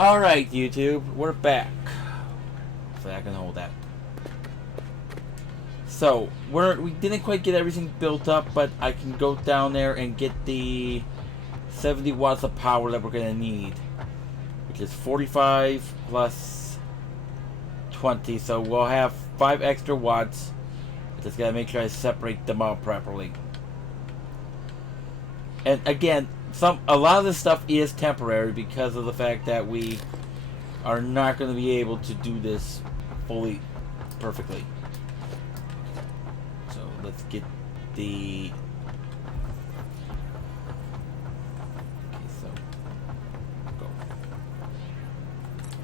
Alright, YouTube, we're back. So I can hold that. So, we didn't quite get everything built up, but I can go down there and get the 70 watts of power that we're going to need. Which is 45 plus 20, so we'll have 5 extra watts. Just got to make sure I separate them out properly. And again, a lot of this stuff is temporary because of the fact that we are not going to be able to do this fully perfectly. So let's get the... Okay, so go.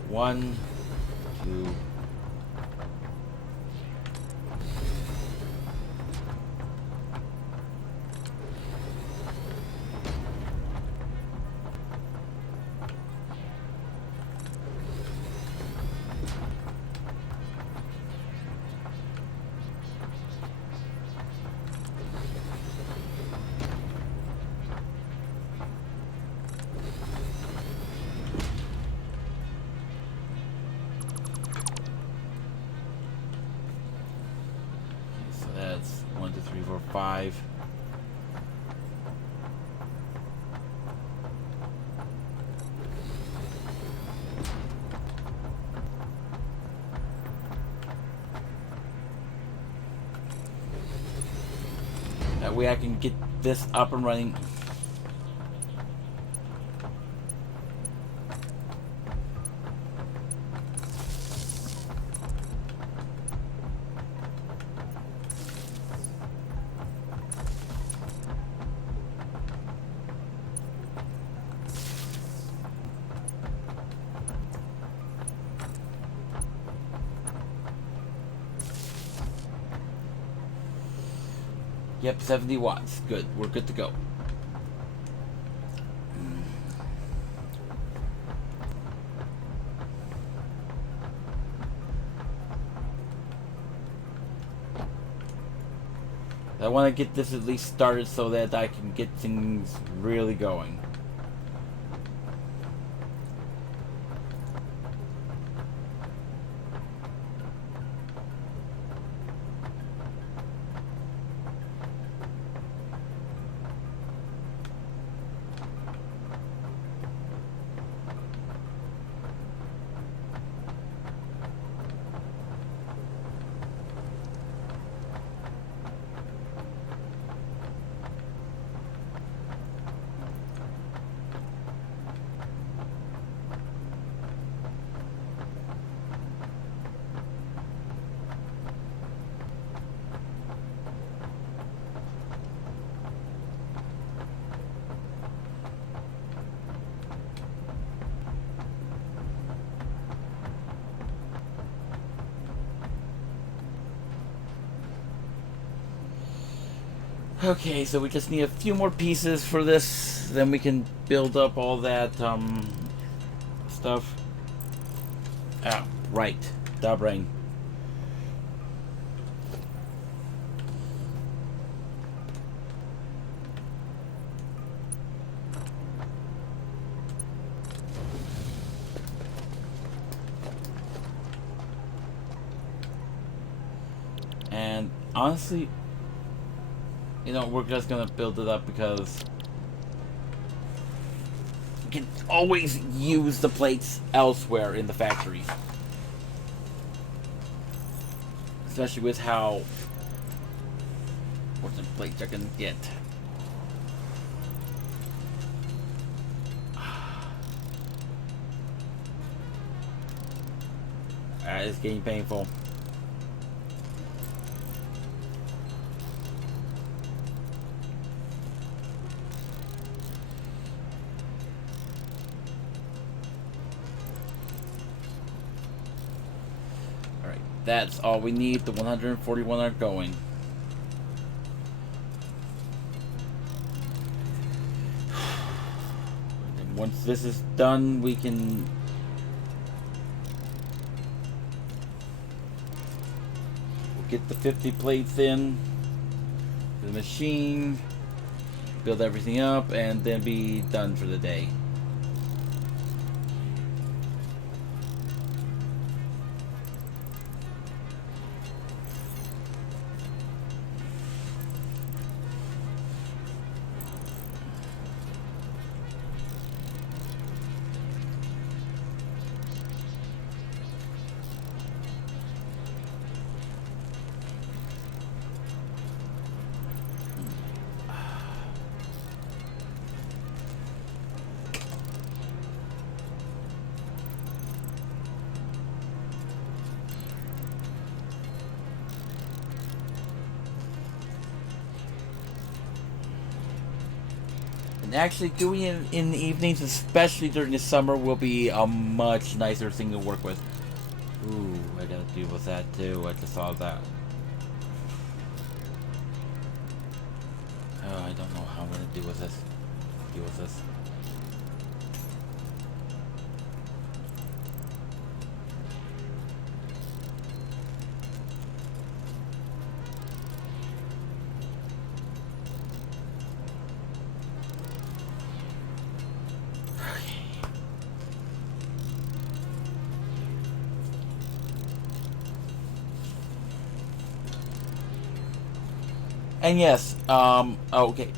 1, 2... That's 1, 2, 3, 4, 5. That way I can get this up and running. Yep, 70 watts. Good. We're good to go. I want to get this at least started so that I can get things really going. Okay, so we just need a few more pieces for this, then we can build up all that stuff. Ah, right, da brain. And honestly, you know, we're just gonna build it up because you can always use the plates elsewhere in the factory. Especially with how important plates are gonna get. It's getting painful. That's all we need. The 141 are going. And once this is done, we can get the 50 plates in the machine, build everything up, and then be done for the day. And actually doing it in the evenings, especially during the summer, will be a much nicer thing to work with. Ooh, I gotta deal with that too. I just saw that. Oh, I don't know how I'm gonna deal with this. And yes, okay.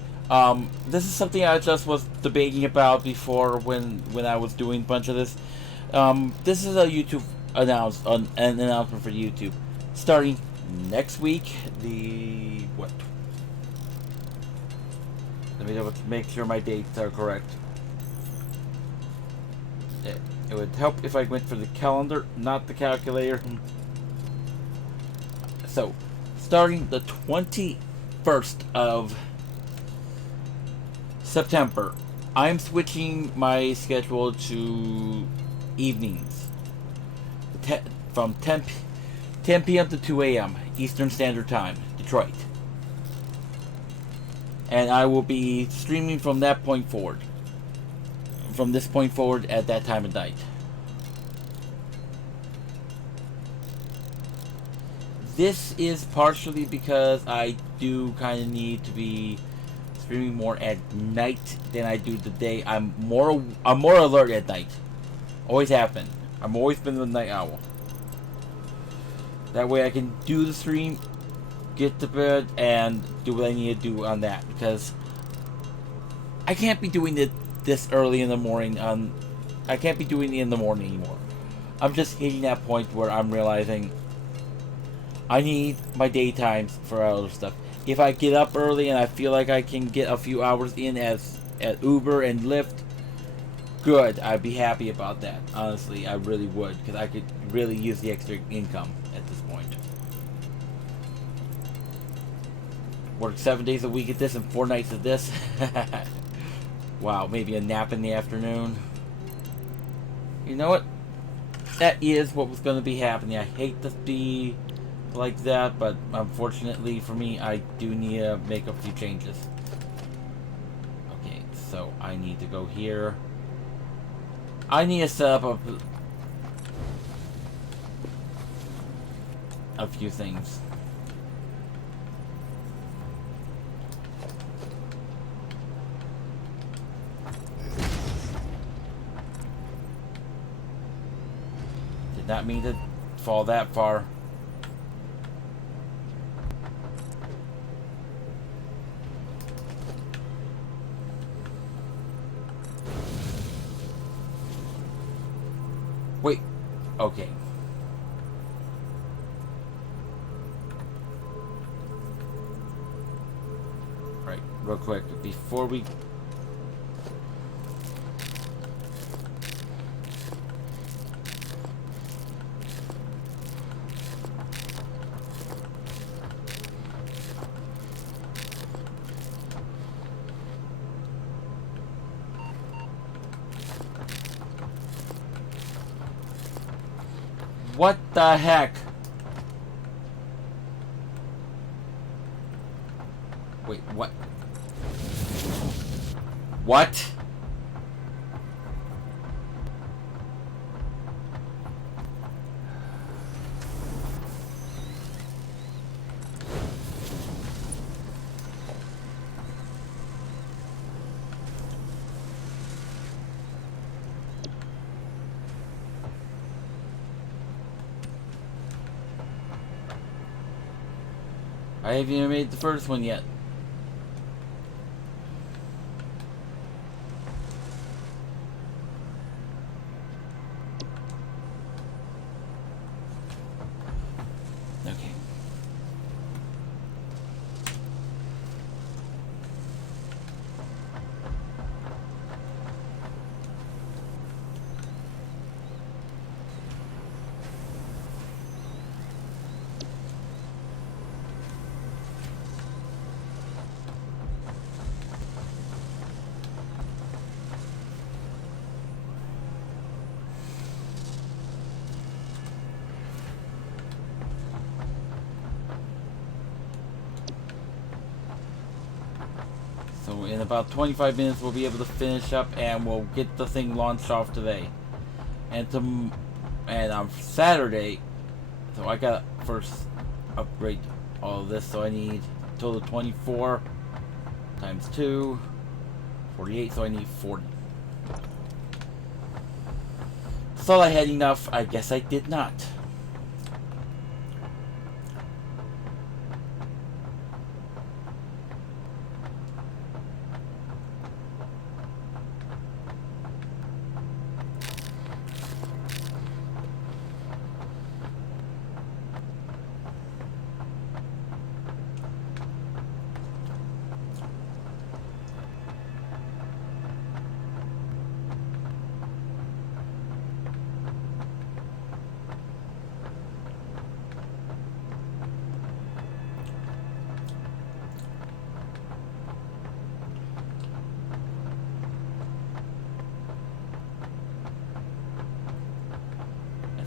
This is something I just was debating about before when I was doing a bunch of this. This is a YouTube an announcement for YouTube. Starting next week, the what? Let me make sure my dates are correct. It would help if I went for the calendar, not the calculator. So, starting the 21st of September, I'm switching my schedule to evenings. From 10 p.m. to 2 a.m. Eastern Standard Time, Detroit. And I will be streaming from that point forward. From this point forward at that time of night. This is partially because I do kind of need to be streaming more at night than I do the day. I'm more alert at night. Always have been. I've always been the night owl. That way I can do the stream, get to bed, and do what I need to do on that. Because I can't be doing it this early in the morning. I can't be doing it in the morning anymore. I'm just hitting that point where I'm realizing I need my daytimes for other stuff. If I get up early and I feel like I can get a few hours in at Uber and Lyft, good. I'd be happy about that. Honestly, I really would, because I could really use the extra income at this point. Work 7 days a week at this and 4 nights at this. Wow, maybe a nap in the afternoon. You know what? That is what was going to be happening. I hate to be like that, but unfortunately for me, I do need to make a few changes. Okay, so I need to go here. I need to set up a few things. Did not mean to fall that far. Wait, okay. Right, real quick, before we... What the heck? Wait, what? What? I haven't even made the first one yet. Okay. in about 25 minutes we'll be able to finish up and we'll get the thing launched off today. And on Saturday, so I got first upgrade all of this, so I need a total of 24 times 2, 48, so I need 40. Thought I had enough. I guess I did not.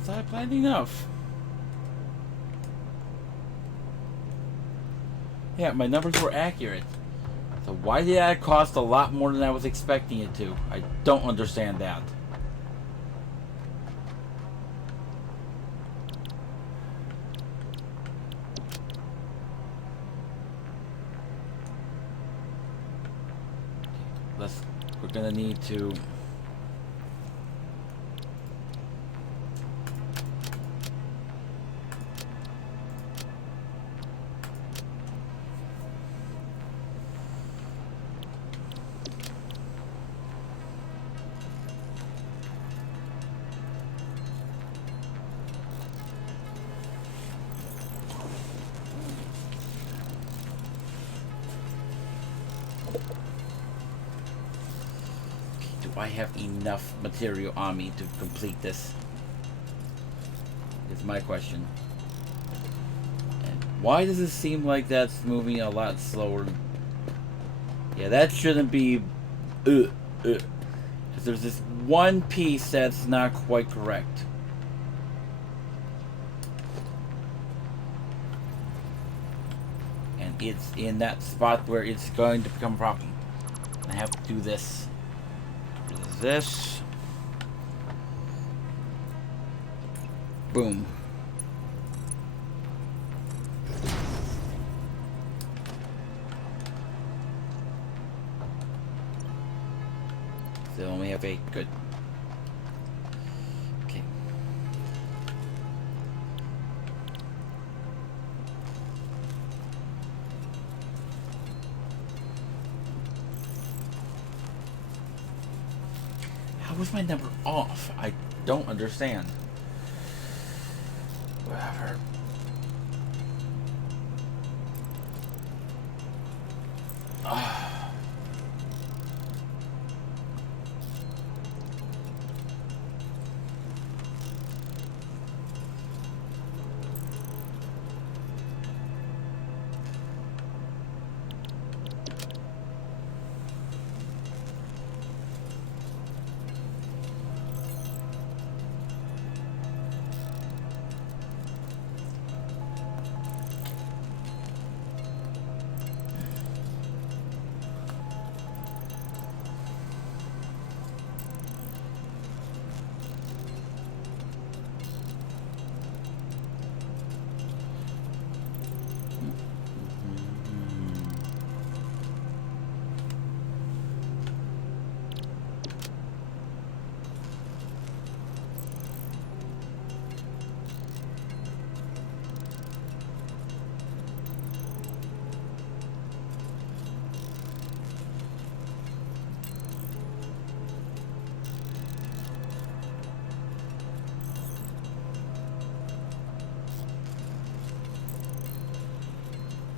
I planned enough. Yeah, my numbers were accurate. So why did that cost a lot more than I was expecting it to? I don't understand that. We're gonna need to I have enough material on me to complete this? Is my question. And why does it seem like that's moving a lot slower? Yeah, that shouldn't be. Because there's this one piece that's not quite correct. And it's in that spot where it's going to become a problem. I have to do this. This. Boom. So only have 8. Good. Okay. How was my number off? I don't understand. Whatever.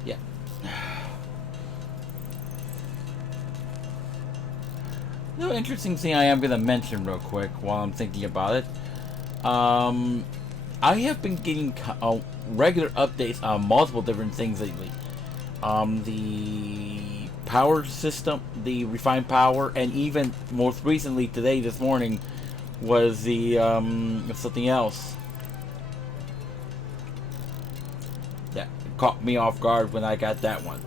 Yeah. No, interesting thing I am going to mention real quick while I'm thinking about it. I have been getting regular updates on multiple different things lately. The power system, the refined power, and even most recently today, this morning, was the something else that caught me off guard when I got that one.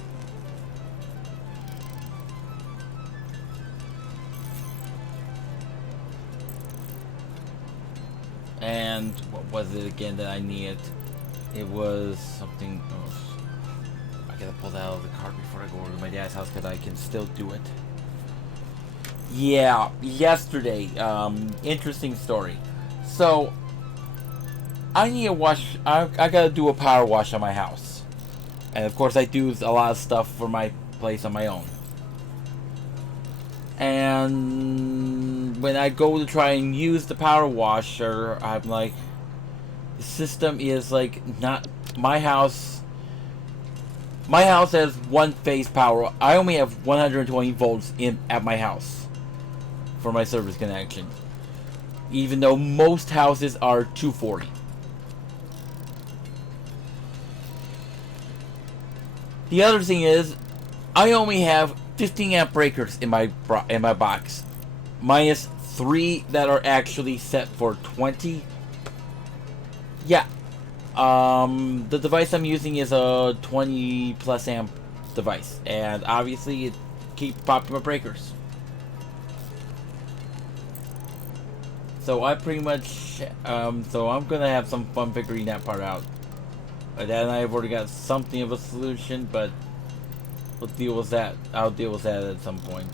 And what was it again that I needed? It was something. Oh, I gotta pull that out of the cart before I go over to my dad's house because I can still do it. Yeah, yesterday. Interesting story. So I need to wash. I gotta do a power wash on my house, and of course I do a lot of stuff for my place on my own. And when I go to try and use the power washer, I'm like, the system is like not my house. My house has one phase power. I only have 120 volts in at my house for my service connection, even though most houses are 240. The other thing is, I only have 15 amp breakers in my box, minus 3 that are actually set for 20. Yeah, the device I'm using is a 20 plus amp device, and obviously it keeps popping my breakers. So I pretty much, so I'm gonna have some fun figuring that part out. My dad and I have already got something of a solution, but we'll deal with that. I'll deal with that at some point.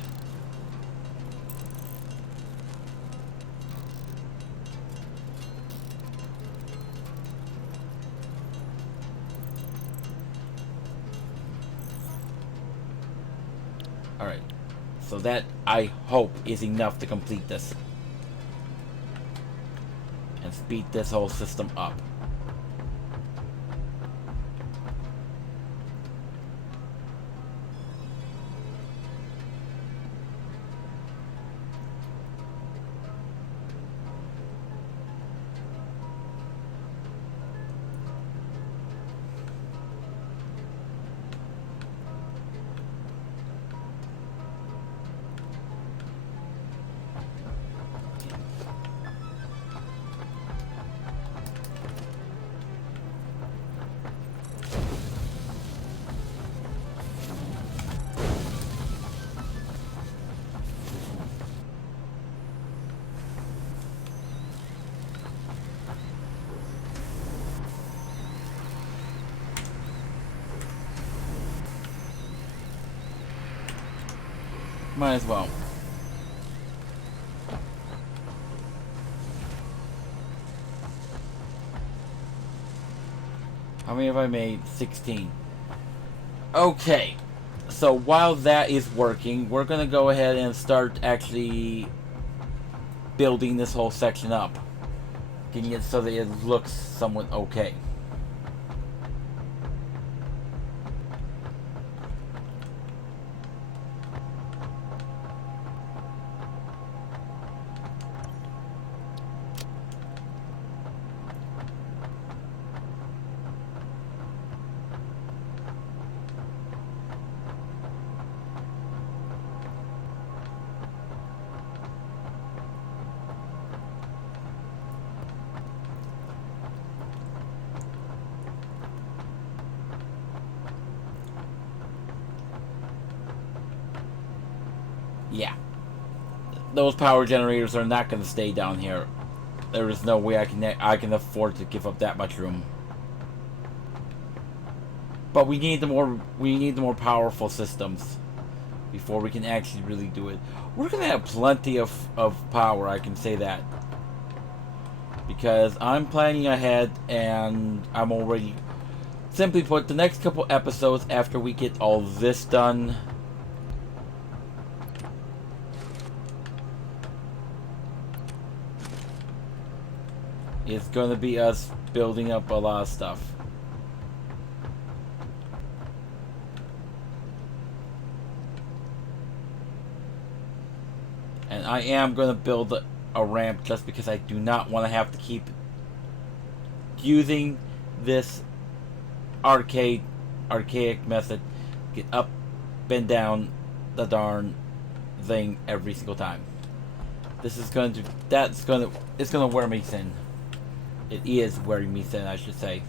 Alright. So that, I hope, is enough to complete this. And speed this whole system up. Might as well. How many have I made? 16. Okay. So while that is working, we're gonna go ahead and start actually building this whole section up. Getting it so that it looks somewhat okay. Yeah. Those power generators are not going to stay down here. There is no way I can afford to give up that much room. But we need the more powerful systems before we can actually really do it. We're going to have plenty of power, I can say that. Because I'm planning ahead and I'm already, simply put, the next couple episodes after we get all this done, it's going to be us building up a lot of stuff. And I am going to build a ramp just because I do not want to have to keep using this archaic method. Get up and down the darn thing every single time. This is going to, it's going to wear me thin. It is wearing me thin, I should say.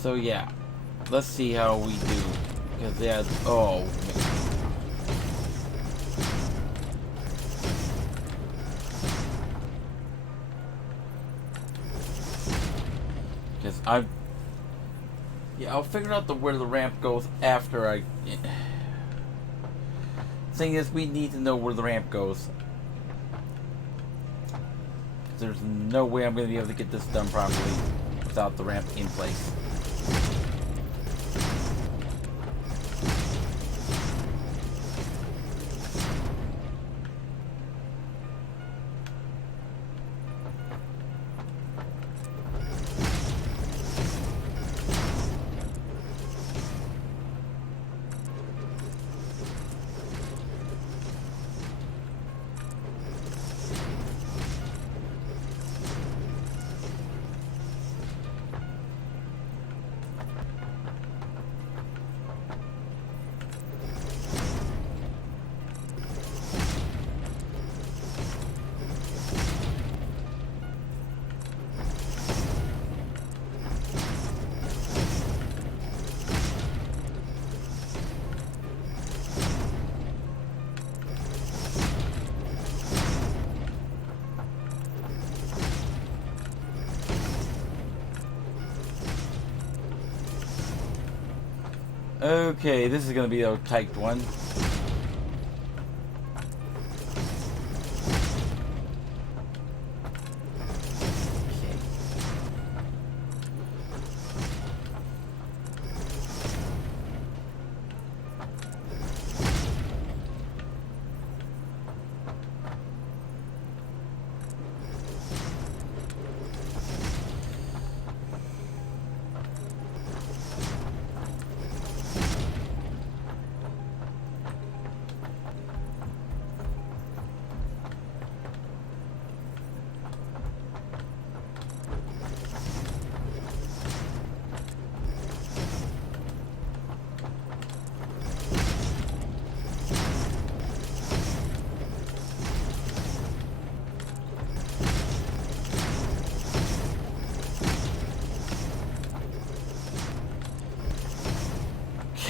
So yeah, let's see how we do. Because yeah, oh. Because yeah, I'll figure out where the ramp goes after I. Thing is, we need to know where the ramp goes. There's no way I'm going to be able to get this done properly without the ramp in place. Okay, this is going to be a typed one.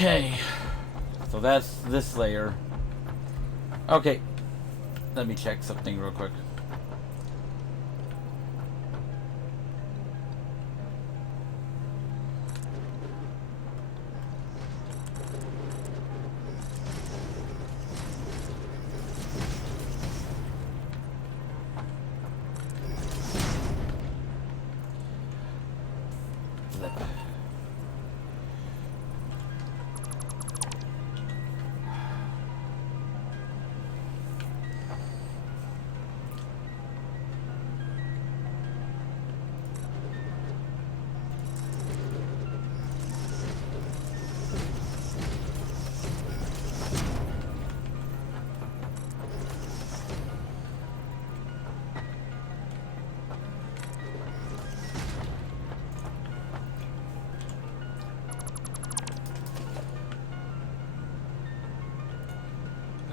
Okay, so that's this layer. Okay, let me check something real quick.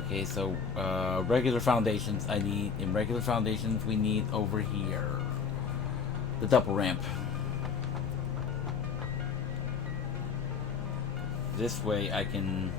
Okay, so regular foundations I need. In regular foundations we need over here the double ramp. This way I can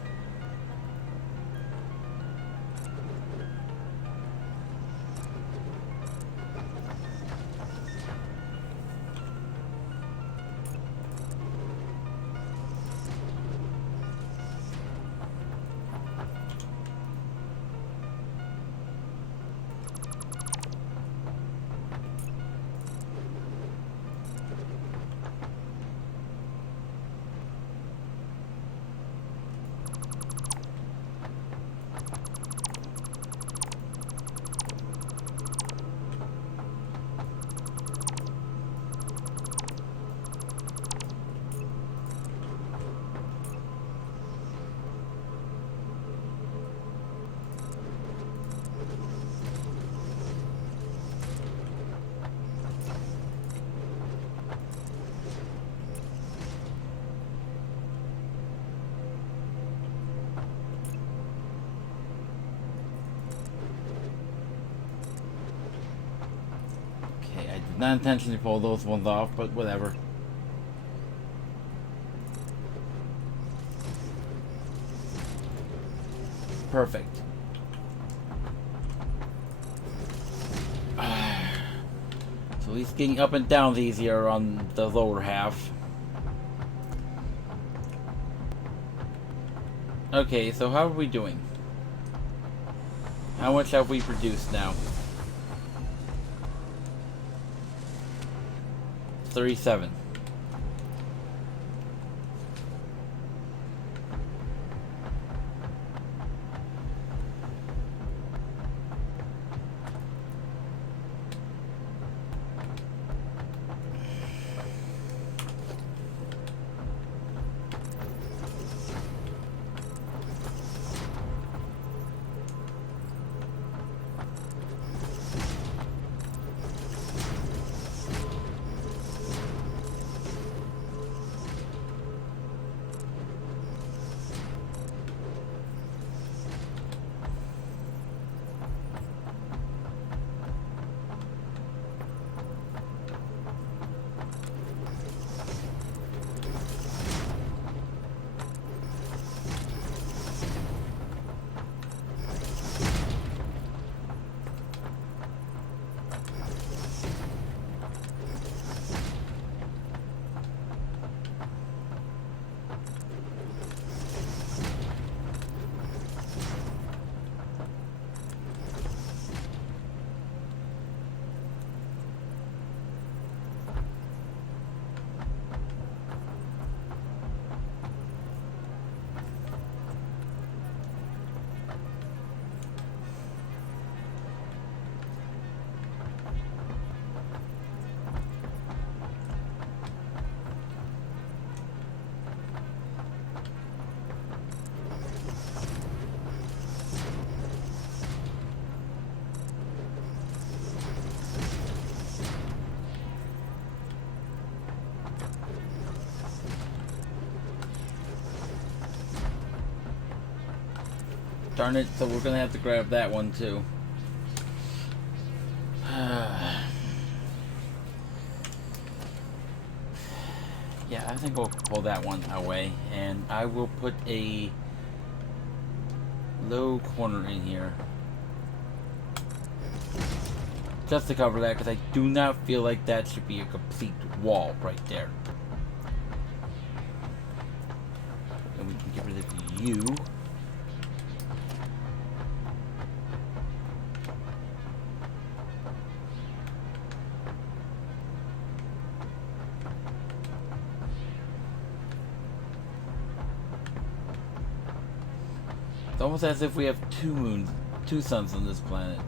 Not intentionally pull those ones off, but whatever. Perfect. So at least getting up and down is easier on the lower half. Okay, so how are we doing? How much have we produced now? 37. Darn it, so we're gonna have to grab that one too. Yeah, I think we'll pull that one away, and I will put a low corner in here. Just to cover that, because I do not feel like that should be a complete wall right there. And we can get rid of you. It's almost as if we have two moons, two suns on this planet.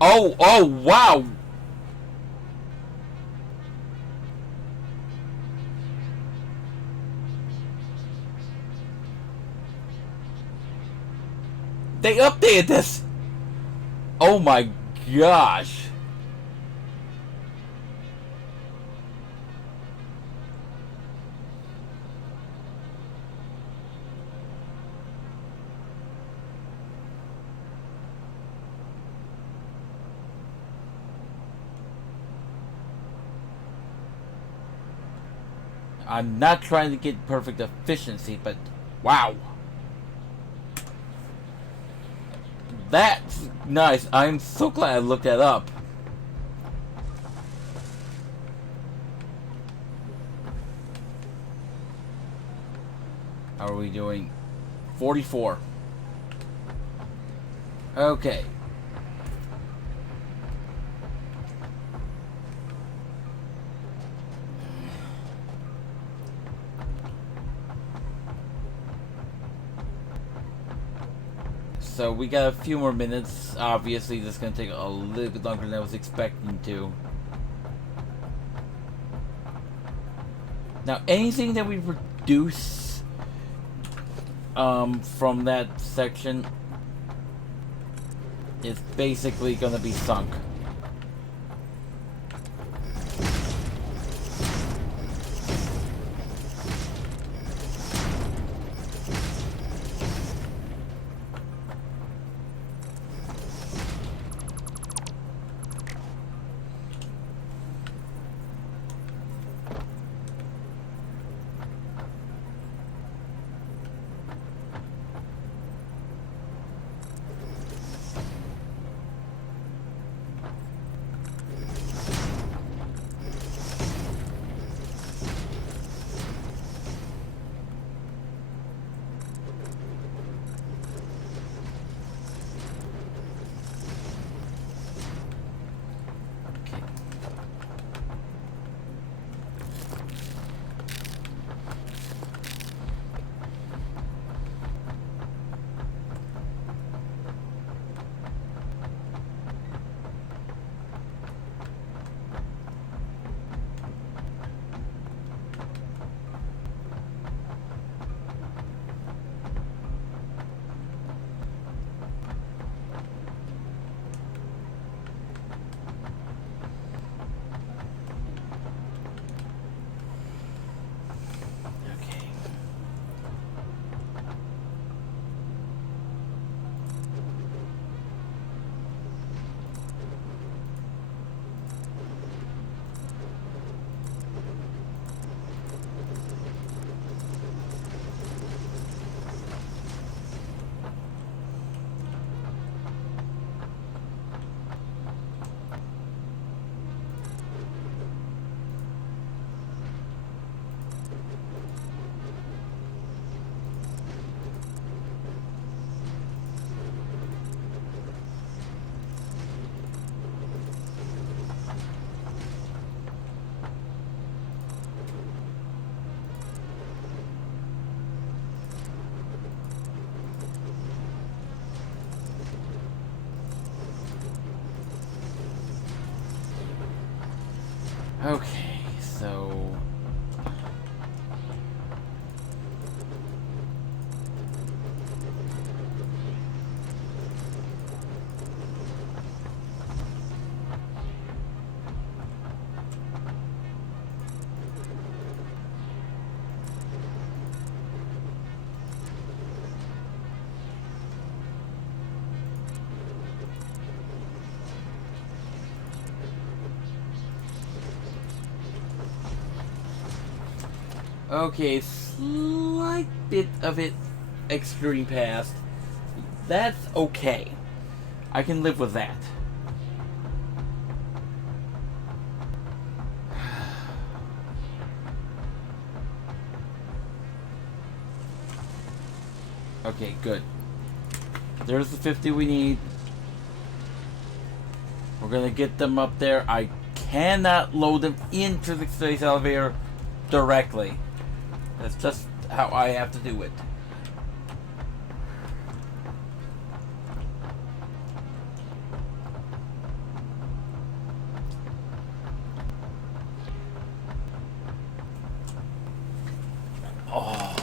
Oh, wow! They updated this! Oh my gosh! I'm not trying to get perfect efficiency, but wow. That's nice. I'm so glad I looked that up. How are we doing? 44. Okay. So we got a few more minutes. Obviously, this is going to take a little bit longer than I was expecting to. Now, anything that we produce from that section is basically going to be sunk. Okay, so... Okay, slight bit of it extruding past. That's okay. I can live with that. Okay, good. There's the 50 we need. We're gonna get them up there. I cannot load them into the space elevator directly. That's just how I have to do it. Oh.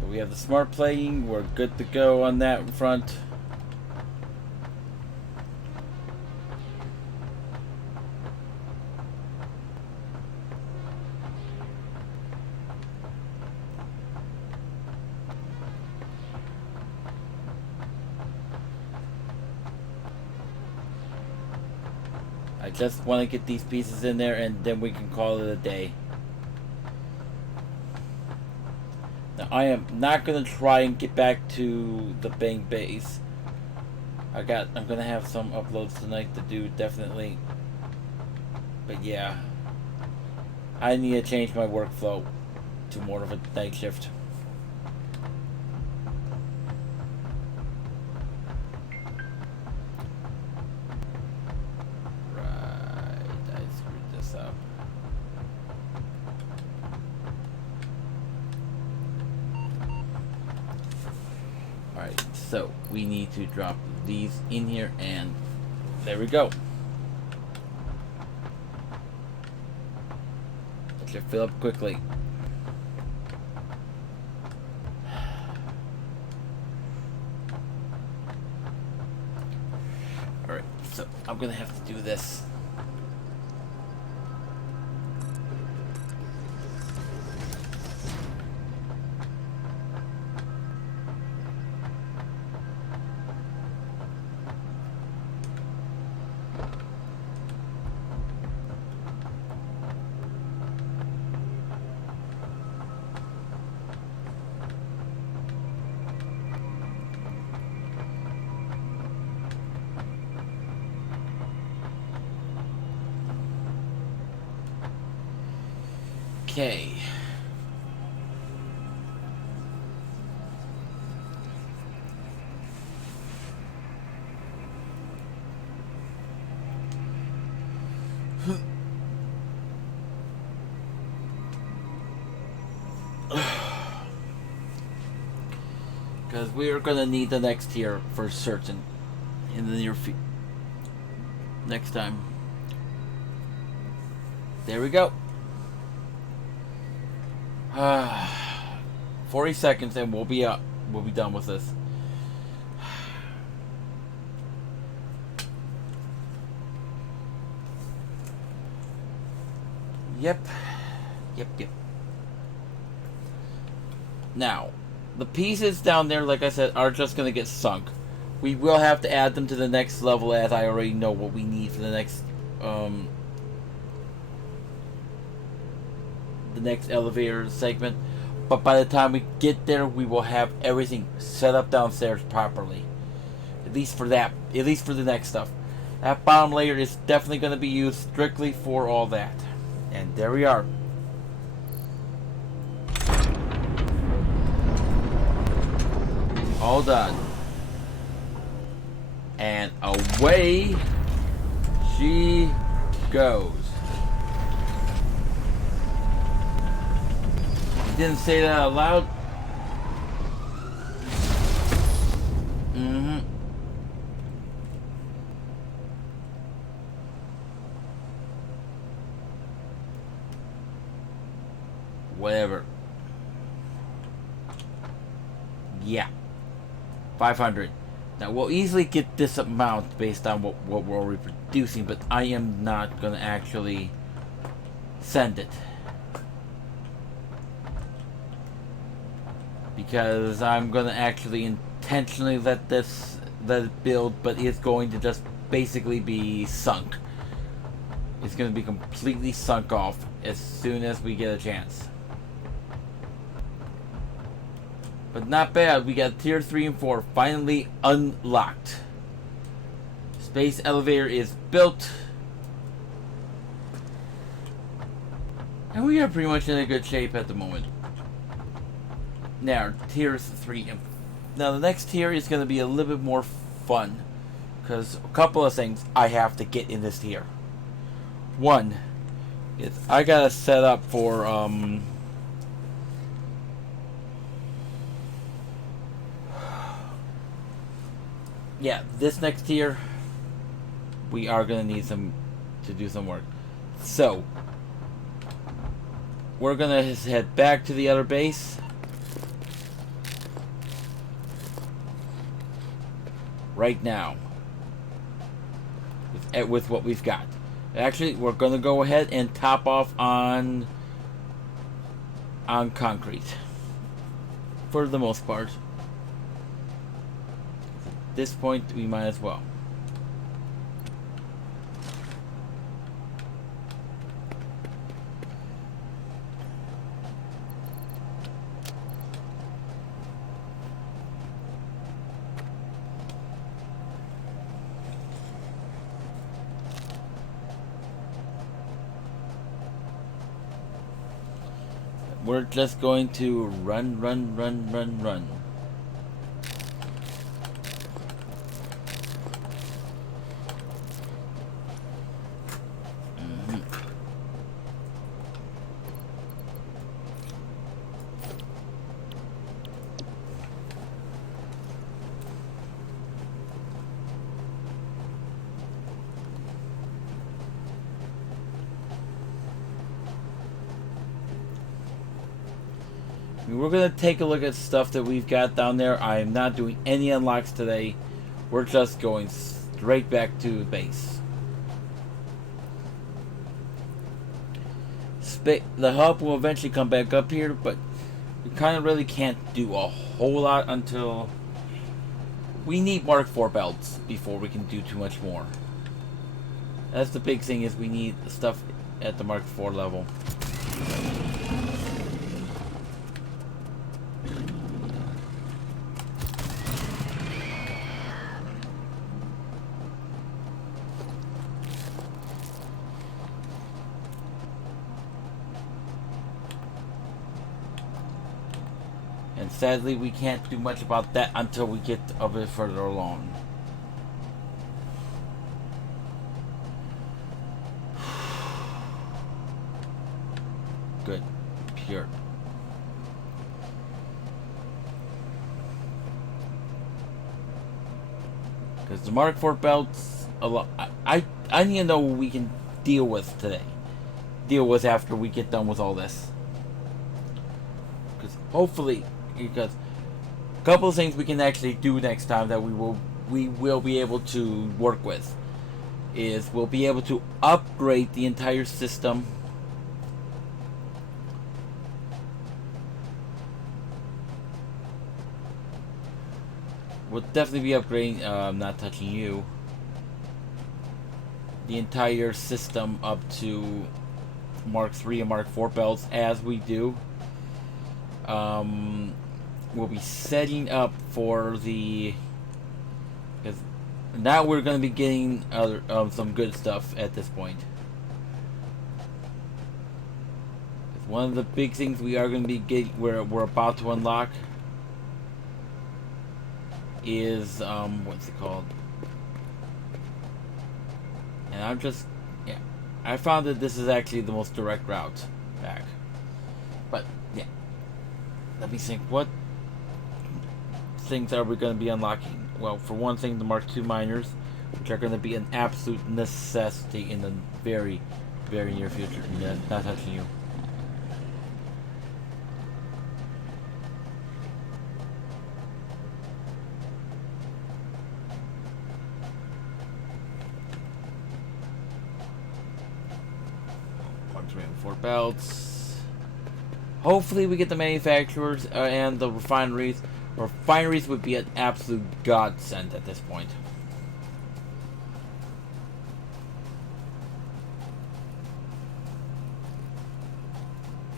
But we have the smart playing. We're good to go on that front. I just want to get these pieces in there and then we can call it a day. Now I am not going to try and get back to the Bang base. I'm going to have some uploads tonight to do, definitely. But yeah, I need to change my workflow to more of a night shift. So we need to drop these in here, and there we go. It should fill up quickly. Alright, so I'm gonna have to do this. Okay. Because we are going to need the next tier for certain in the near future. Next time. There we go. 40 seconds and we'll be up. We'll be done with this. Yep. Now, the pieces down there, like I said, are just going to get sunk. We will have to add them to the next level, as I already know what we need for the next elevator segment. But by the time we get there, we will have everything set up downstairs properly. At least for that. At least for the next stuff. That bottom layer is definitely going to be used strictly for all that. And there we are. All done. And away she goes. You didn't say that out loud? whatever. Yeah. 500. Now, we'll easily get this amount based on what we're already producing, but I am not going to actually send it. Because I'm going to actually intentionally let it build, but it's going to just basically be sunk. It's going to be completely sunk off as soon as we get a chance. But not bad, we got tier 3 and 4 finally unlocked. Space elevator is built. And we are pretty much in a good shape at the moment. Now, tier 3. Now, the next tier is going to be a little bit more fun. Because a couple of things I have to get in this tier. One is I got to set up for... yeah, this next tier, we are going to need to do some work. So, we're going to head back to the other base. Right now. With what we've got. Actually, we're going to go ahead and top off on concrete. For the most part. At this point, we might as well. We're just going to run. We're going to take a look at stuff that we've got down there. I am not doing any unlocks today. We're just going straight back to the base. The hub will eventually come back up here, but we kind of really can't do a whole lot until we need Mark IV belts before we can do too much more. That's the big thing, is we need stuff at the Mark IV level. And sadly, we can't do much about that until we get a bit further along. Good. Pure. Because the Mark IV belts, I need to know what we can deal with today. Deal with after we get done with all this. Because hopefully, because a couple of things we can actually do next time that we will be able to work with is we'll be able to upgrade the entire system. We'll definitely be upgrading, I'm not touching you, the entire system up to Mark III and Mark IV belts as we do. We'll be setting up for the, because now we're going to be getting other some good stuff at this point. One of the big things we are going to be getting, we're about to unlock, is what's it called? And I'm just, yeah, I found that this is actually the most direct route back. But yeah, let me think. What things are we going to be unlocking? Well, for one thing, the Mark II miners, which are going to be an absolute necessity in the very, very near future. Yeah, not touching you. 4 belts. Hopefully we get the manufacturers and the refineries. Refineries would be an absolute godsend at this point.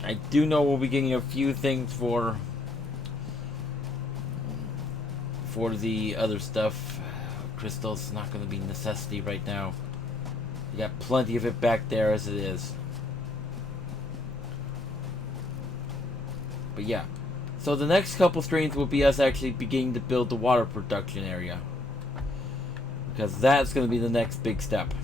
I do know we'll be getting a few things for the other stuff. Crystal's not going to be a necessity right now. You got plenty of it back there as it is. But yeah. So the next couple streams will be us actually beginning to build the water production area. Because that's going to be the next big step.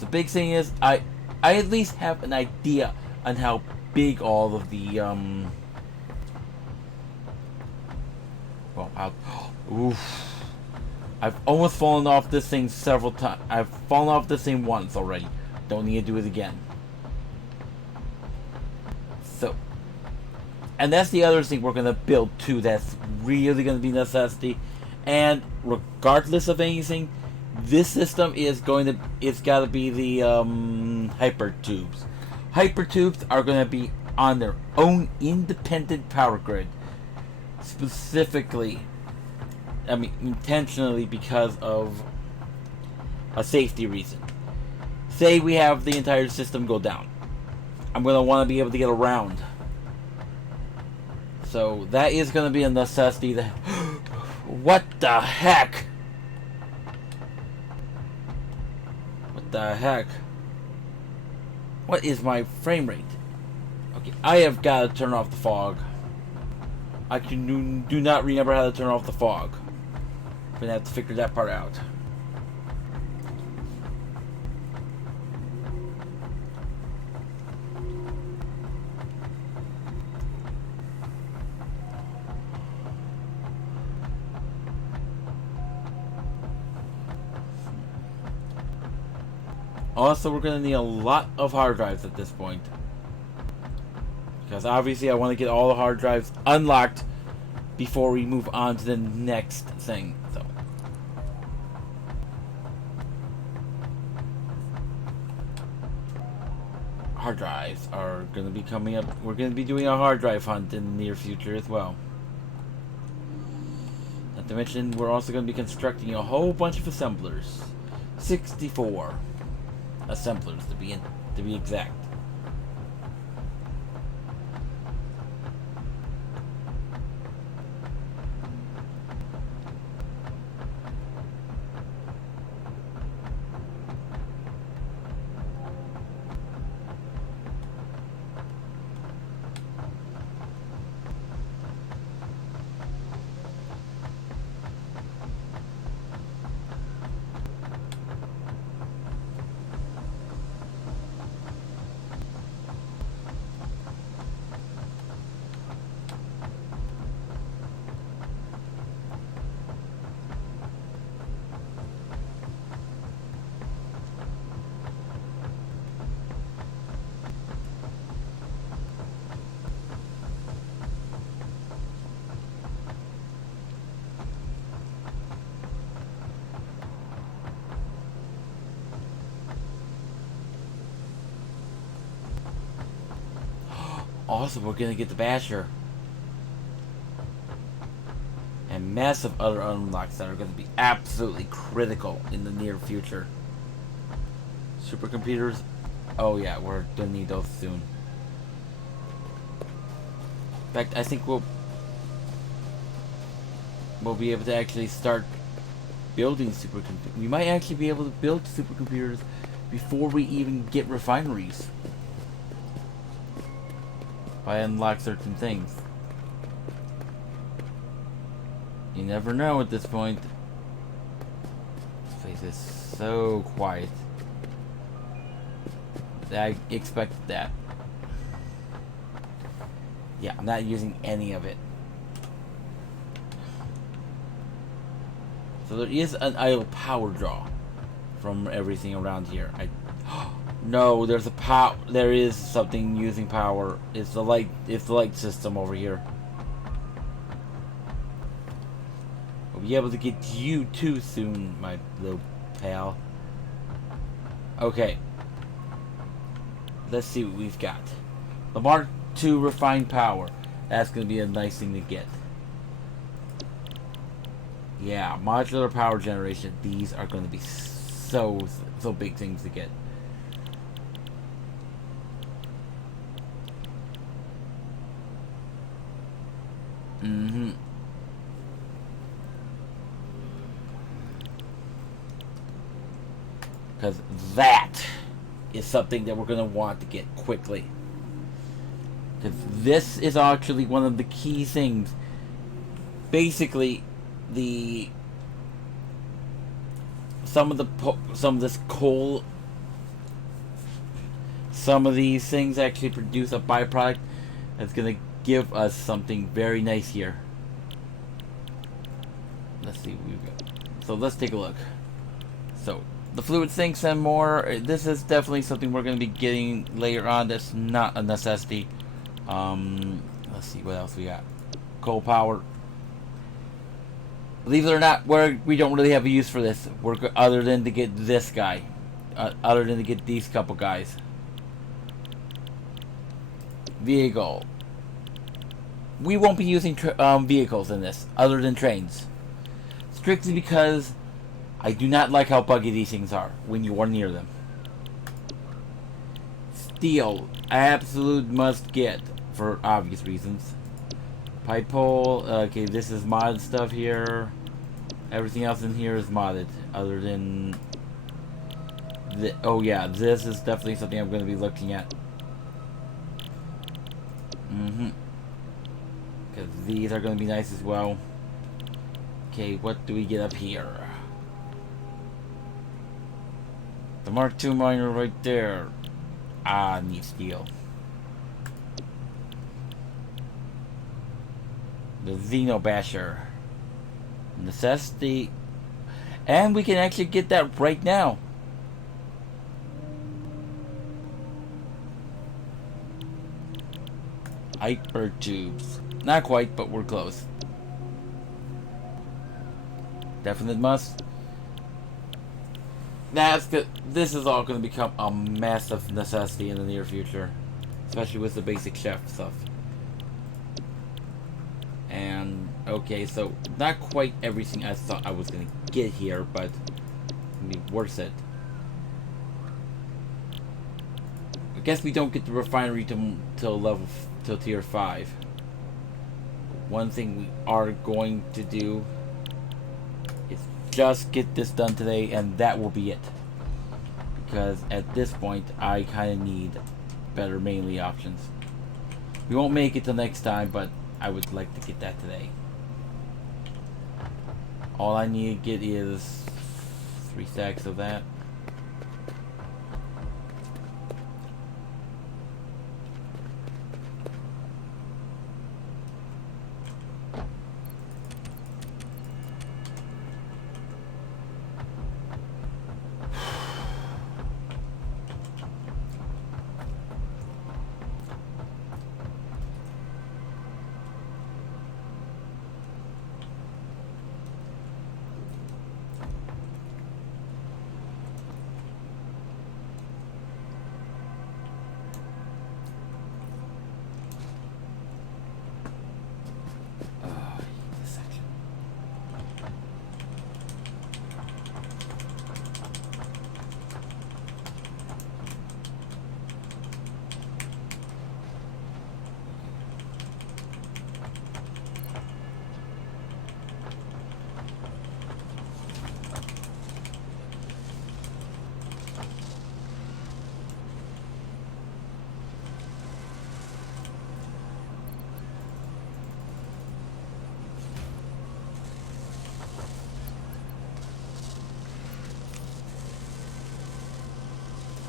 The big thing is, I at least have an idea on how big all of the I've almost fallen off this thing several times. I've fallen off this thing once already. Don't need to do it again. So, and that's the other thing we're gonna build too. That's really gonna be a necessity. And regardless of anything, this system is going to, it's got to be the hyper tubes. Hyper tubes are going to be on their own independent power grid. Specifically, I mean intentionally, because of a safety reason. Say we have the entire system go down. I'm going to want to be able to get around. So that is going to be a necessity. That what the heck? The heck? What is my frame rate? Okay, I have got to turn off the fog. I do not remember how to turn off the fog. I'm gonna have to figure that part out. Also, we're going to need a lot of hard drives at this point. Because obviously I want to get all the hard drives unlocked before we move on to the next thing. So, hard drives are going to be coming up. We're going to be doing a hard drive hunt in the near future as well. Not to mention, we're also going to be constructing a whole bunch of assemblers. 64 assemblers to be exact. Also, we're gonna get the Basher and massive other unlocks that are gonna be absolutely critical in the near future. Supercomputers, oh yeah, we're gonna need those soon. In fact, I think we'll be able to actually start building supercomputers. We might actually be able to build supercomputers before we even get refineries. If I unlock certain things. You never know at this point. This place is so quiet. I expected that. Yeah, I'm not using any of it. So there is an idle power draw from everything around here. No, there's a power. There is something using power. It's the light. It's the light system over here. We'll be able to get you too soon, my little pal. Okay. Let's see what we've got. The Mark II refined power. That's going to be a nice thing to get. Yeah, modular power generation. These are going to be so big things to get. Because that is something that we're going to want to get quickly. Because this is actually one of the key things. Basically, some of this coal, some of these things actually produce a byproduct that's going to give us something very nice here. Let's see what we've got. So let's take a look. So the fluid sinks and more. This is definitely something we're going to be getting later on. That's not a necessity. Let's see what else we got. Coal power. Believe it or not, we don't really have a use for this. Other than to get this guy, other than to get these couple guys. Vehicle. We won't be using vehicles in this, other than trains. Strictly because I do not like how buggy these things are when you are near them. Steel, absolute must get for obvious reasons. Pipe pole, okay, this is modded stuff here. Everything else in here is modded, other than oh yeah, this is definitely something I'm going to be looking at. Because these are going to be nice as well. Okay, what do we get up here? The Mark II miner right there. Ah, need steel. The Xenobasher. Necessity. And we can actually get that right now. Iceberg tubes. Not quite, but we're close. Definite must. That's good. This is all going to become a massive necessity in the near future, especially with the basic chef stuff. And okay, so not quite everything I thought I was going to get here, but it's going to be worth it. I guess we don't get the refinery till tier 5. One thing we are going to do is just get this done today, and that will be it. Because at this point, I kind of need better mainly options. We won't make it till next time, but I would like to get that today. All I need to get is 3 stacks of that.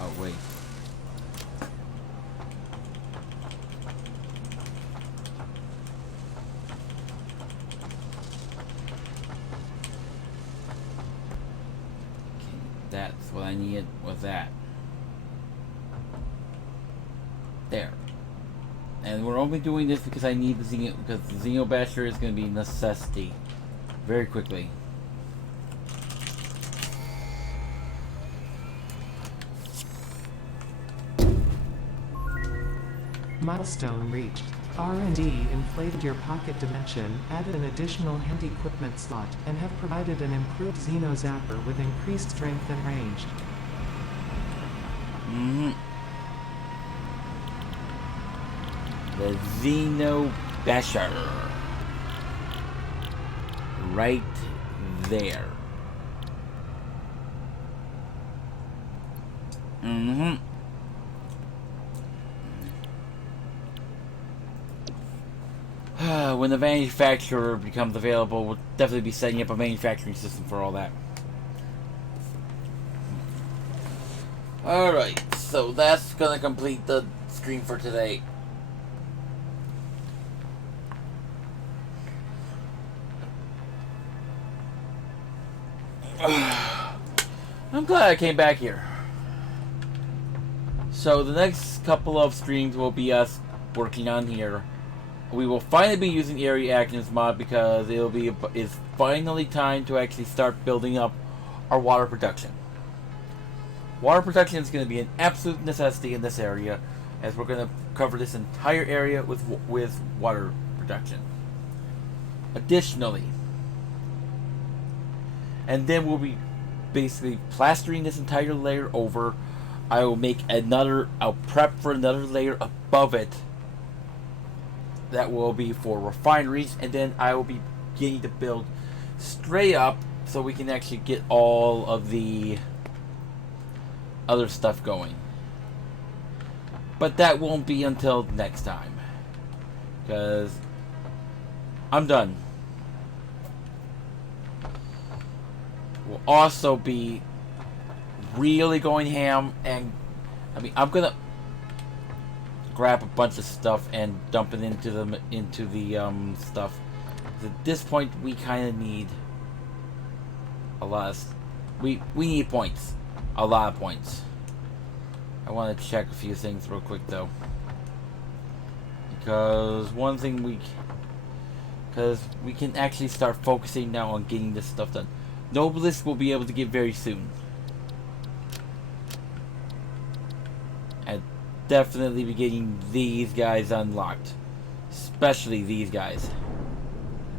Oh, wait. Okay, that's what I needed was that. There. And we're only doing this because I need the Xeno, because the Xenobasher is going to be a necessity very quickly. Milestone reached. R&D inflated your pocket dimension, added an additional hand equipment slot, and have provided an improved Xeno Zapper with increased strength and range. The Xeno Basher. Right there. When the manufacturer becomes available, we'll definitely be setting up a manufacturing system for all that. Alright, so that's gonna complete the screen for today. I'm glad I came back here. So the next couple of streams will be us working on here. We will finally be using Early Access mod because it's finally time to actually start building up our water production. Water production is going to be an absolute necessity in this area, as we're going to cover this entire area with water production. Additionally, and then we'll be basically plastering this entire layer over. I will make I'll prep for another layer above it that will be for refineries, and then I will be beginning to build straight up so we can actually get all of the other stuff going. But that won't be until next time, because I'm done. We'll also be really going ham, and I'm gonna grab a bunch of stuff and dump it into the stuff. At this point, we kind of need a lot of we need points, a lot of points. I want to check a few things real quick though, because one thing we can actually start focusing now on getting this stuff done. Noblest will be able to get very soon. And definitely be getting these guys unlocked. Especially these guys.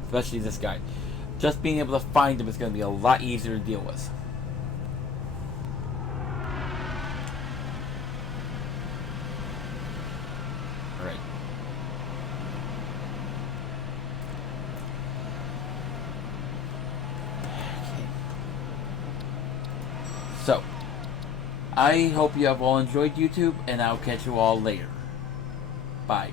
Especially this guy. Just being able to find them is going to be a lot easier to deal with. Alright. So, I hope you have all enjoyed YouTube, and I'll catch you all later. Bye.